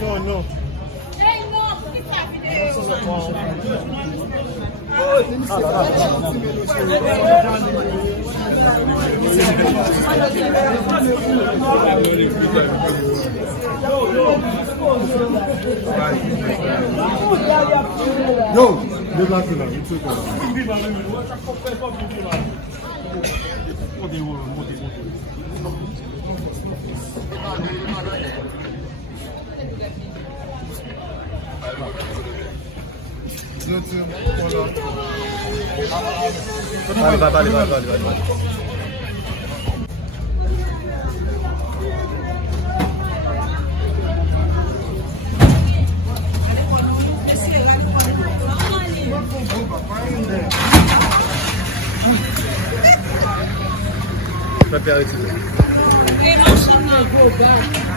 No, no. Yo, déplace là, il faut Vale. Vai pegar isso. Ei, não chama roubar.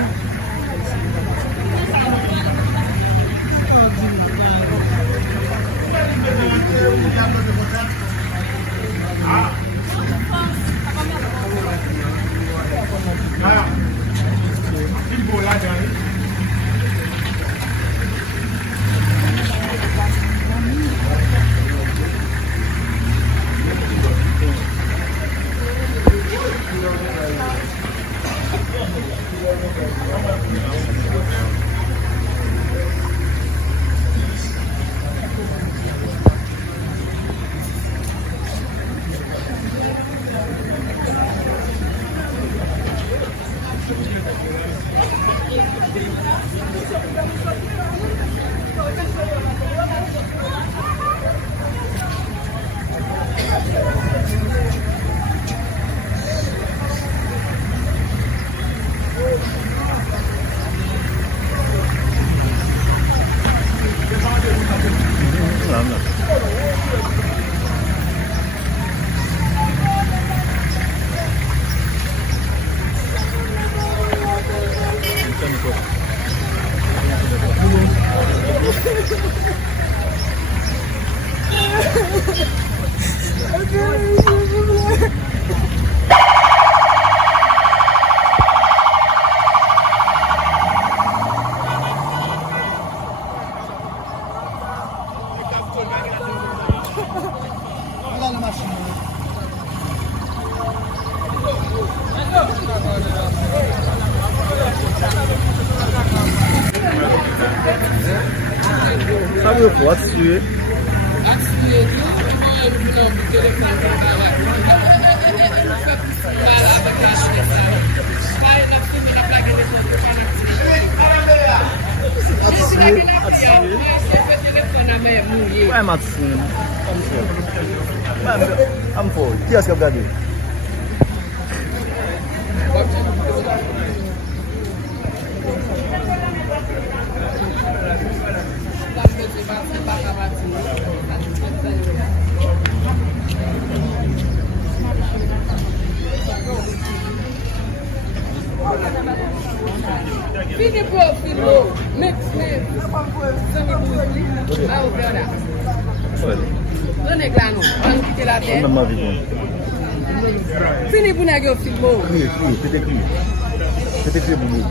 Sabe o que pode ser? Vai, Matsuno. Vamos for. Qui est-ce que vous regardez? Fini por filho, next. Ah, o pior é. Não é claro, vamos quitter la tête. Fini pour naguer au filho. C'était clean, boulot.